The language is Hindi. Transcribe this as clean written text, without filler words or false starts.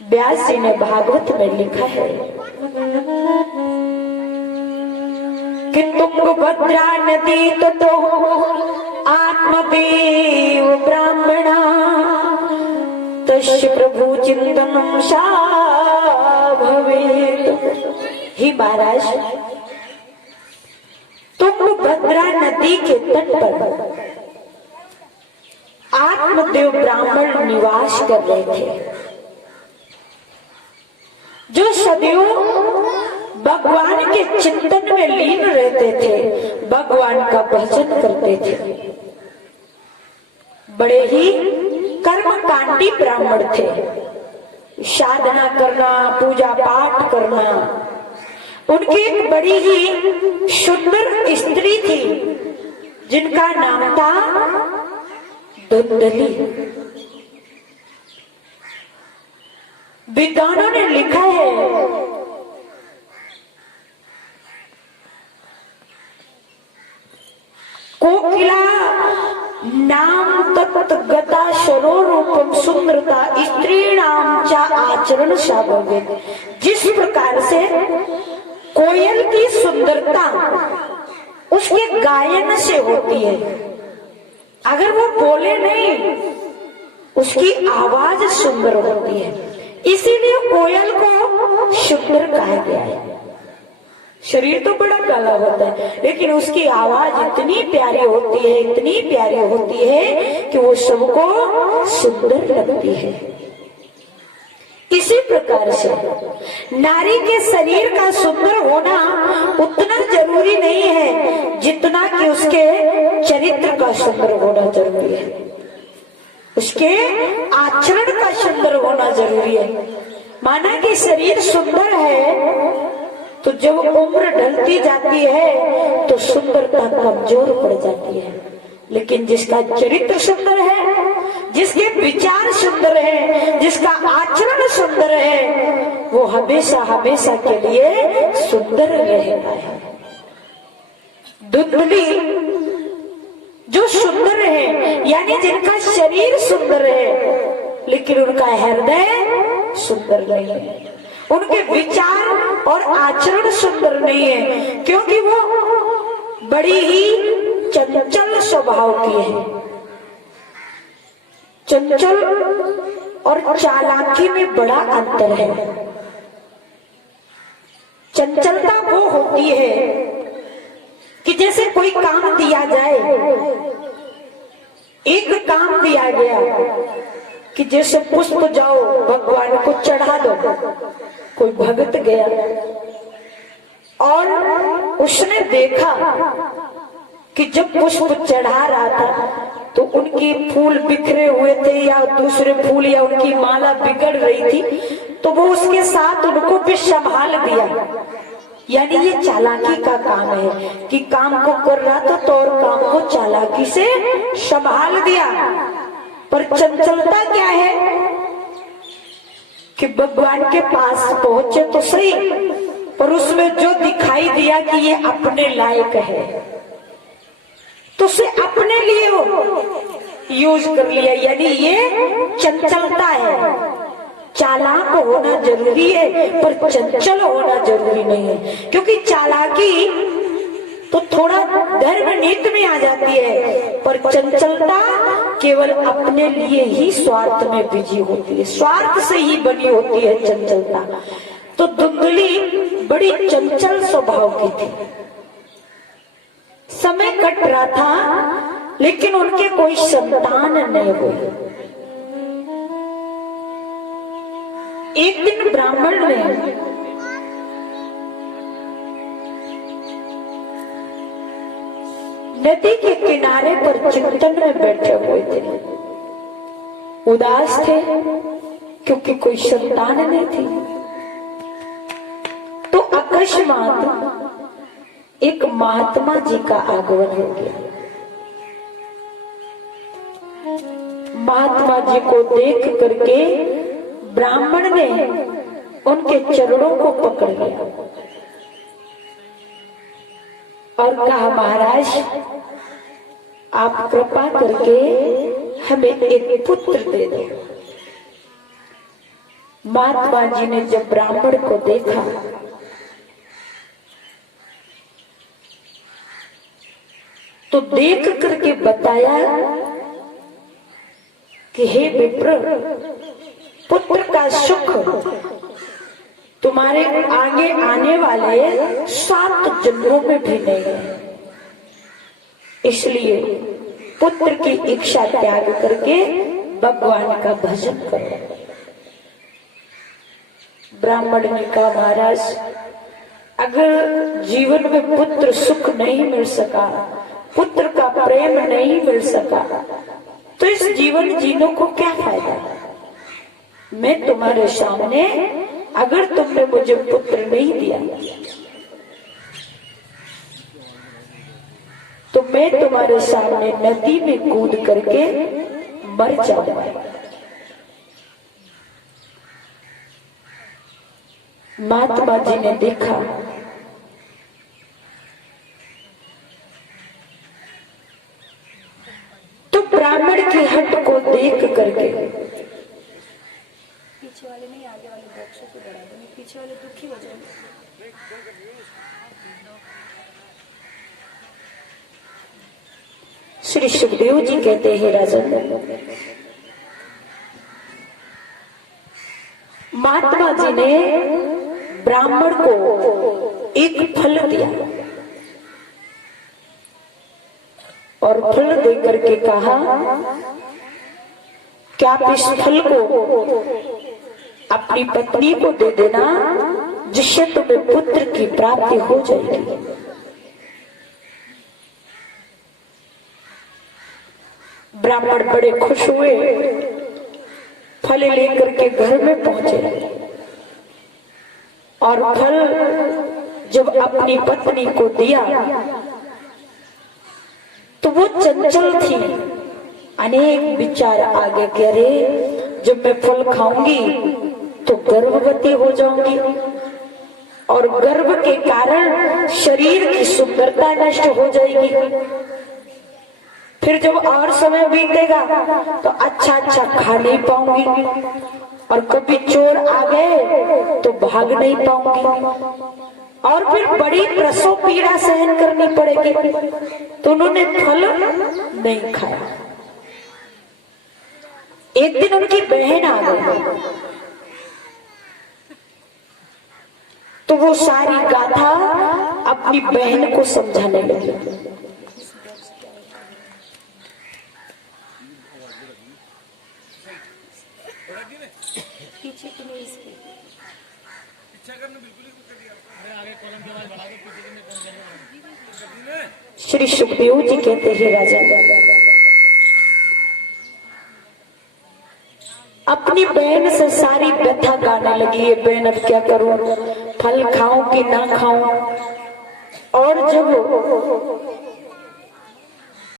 व्यास जी ने भागवत में लिखा है कि तुंगभद्रा नदी तो आत्मदेव ब्राह्मणा तस्य प्रभु चिंतनम सा भवेत। ही महाराज, तुंगभद्रा नदी के तट पर आत्मदेव ब्राह्मण निवास कर रहे थे, जो सदैव भगवान के चिंतन में लीन रहते थे, भगवान का भजन करते थे। बड़े ही कर्मकांडी ब्राह्मण थे, साधना करना, पूजा पाठ करना। उनकी एक बड़ी ही सुंदर स्त्री थी जिनका नाम था धुंधली। विद्वानों ने लिखा है कोकिला नाम तत् गता स्वरूपम सुंदरता स्त्रीणाम चा आचरण सा भवेत्। जिस प्रकार से कोयल की सुंदरता उसके गायन से होती है, अगर वो बोले नहीं उसकी आवाज सुंदर होती है, इसीलिए कोयल को सुंदर कहा गया है। शरीर तो बड़ा काला होता है लेकिन उसकी आवाज इतनी प्यारी होती है, इतनी प्यारी होती है कि वो सबको सुंदर लगती है। इसी प्रकार से नारी के शरीर का सुंदर होना उतना जरूरी नहीं है जितना कि उसके चरित्र का सुंदर होना जरूरी है, उसके आचरण का सुंदर होना जरूरी है। माना कि शरीर सुंदर है तो जब उम्र ढलती जाती है तो सुंदरता कमजोर पड़ जाती है, लेकिन जिसका चरित्र सुंदर है, जिसके विचार सुंदर है, जिसका आचरण सुंदर है, वो हमेशा हमेशा के लिए सुंदर रहेगा है। धुंधली जो सुंदर है यानी जिनका शरीर सुंदर है लेकिन उनका हृदय सुंदर नहीं है, उनके विचार और आचरण सुंदर नहीं है, क्योंकि वो बड़ी ही चंचल स्वभाव की है। चंचल और चालाकी में बड़ा अंतर है। चंचलता वो होती है कि जैसे कोई काम दिया जाए, एक काम दिया गया कि जैसे पुष्प जाओ भगवान को चढ़ा दो, कोई भगत गया और उसने देखा कि जब पुष्प चढ़ा रहा था तो उनकी फूल बिखरे हुए थे या दूसरे फूल या उनकी माला बिगड़ रही थी, तो वो उसके साथ उनको भी संभाल दिया। यानी ये चालाकी का काम है कि काम को कर रहा था तो और काम को चालाकी से संभाल दिया। पर चंचलता क्या है कि भगवान के पास पहुंचे तो सही, पर उसमें जो दिखाई दिया कि ये अपने लायक है तो उसे अपने लिए यूज कर लिया, यानी ये चंचलता है। चालाक होना जरूरी है पर चंचल होना जरूरी नहीं है, क्योंकि चालाकी तो थोड़ा धर्म नीति में आ जाती है पर चंचलता केवल अपने लिए ही स्वार्थ में बिजी होती है, स्वार्थ से ही बनी होती है चंचलता। तो धुंधली बड़ी चंचल स्वभाव की थी। समय कट रहा था लेकिन उनके कोई संतान नहीं हुई। एक दिन ब्राह्मण ने नदी के किनारे पर चिंतन में बैठे हुए थे, उदास थे क्योंकि कोई संतान नहीं थी। तो अकस्मात एक महात्मा जी का आगमन हो गया। महात्मा जी को देख करके ब्राह्मण ने उनके चरणों को पकड़ लिया और कहा, महाराज आप कृपा करके हमें एक पुत्र दे दो। महात्मा जी ने जब ब्राह्मण को देखा तो देख करके बताया कि हे विप्र, पुत्र का सुख तुम्हारे आगे आने वाले 7 जन्मों में भी नहीं है, इसलिए पुत्र की इच्छा त्याग करके भगवान का भजन करो। ब्राह्मण ने कहा, महाराज, अगर जीवन में पुत्र सुख नहीं मिल सका, पुत्र का प्रेम नहीं मिल सका, तो इस जीवन जीने को क्या फायदा। मैं तुम्हारे सामने, अगर तुमने मुझे पुत्र नहीं दिया तो मैं तुम्हारे सामने नदी में कूद करके मर जाऊंगा। महात्मा जी ने देखा तो ब्राह्मण की हट को देख करके, पीछे वाले नहीं, आगे वाले बॉक्सों को बढ़ा दो, पीछे वाले दुखी हो जाएंगे। श्री सुखदेव जी कहते हैं, राजन, महात्मा जी ने ब्राह्मण को एक फल दिया और फल देकर के कहा कि आप इस फल को अपनी पत्नी को दे देना, जिससे तुम्हें पुत्र की प्राप्ति हो जाएगी। ब्राह्मण बड़े खुश हुए, फल लेकर के घर में पहुंचे और फल जब अपनी पत्नी को दिया तो वो चंचल थी। अनेक विचार आगे कह रहे, जब मैं फल खाऊंगी तो गर्भवती हो जाऊंगी और गर्भ के कारण शरीर की सुंदरता नष्ट हो जाएगी। फिर जब और समय बीतेगा तो अच्छा अच्छा खा नहीं पाऊंगी और कभी चोर आ गए तो भाग नहीं पाऊंगी और फिर बड़ी प्रसव पीड़ा सहन करनी पड़ेगी। तो उन्होंने फल नहीं खाया। एक दिन उनकी बहन आ गई तो वो सारी गाथा अपनी बहन को समझाने लगी। पीछे की नहीं, इसके श्री सुखदेव जी कहते हैं, राजा, अपनी बहन से सारी व्यथा गाने लगी। ये बहन, अब क्या करूं, फल खाऊं कि ना खाऊं। और जब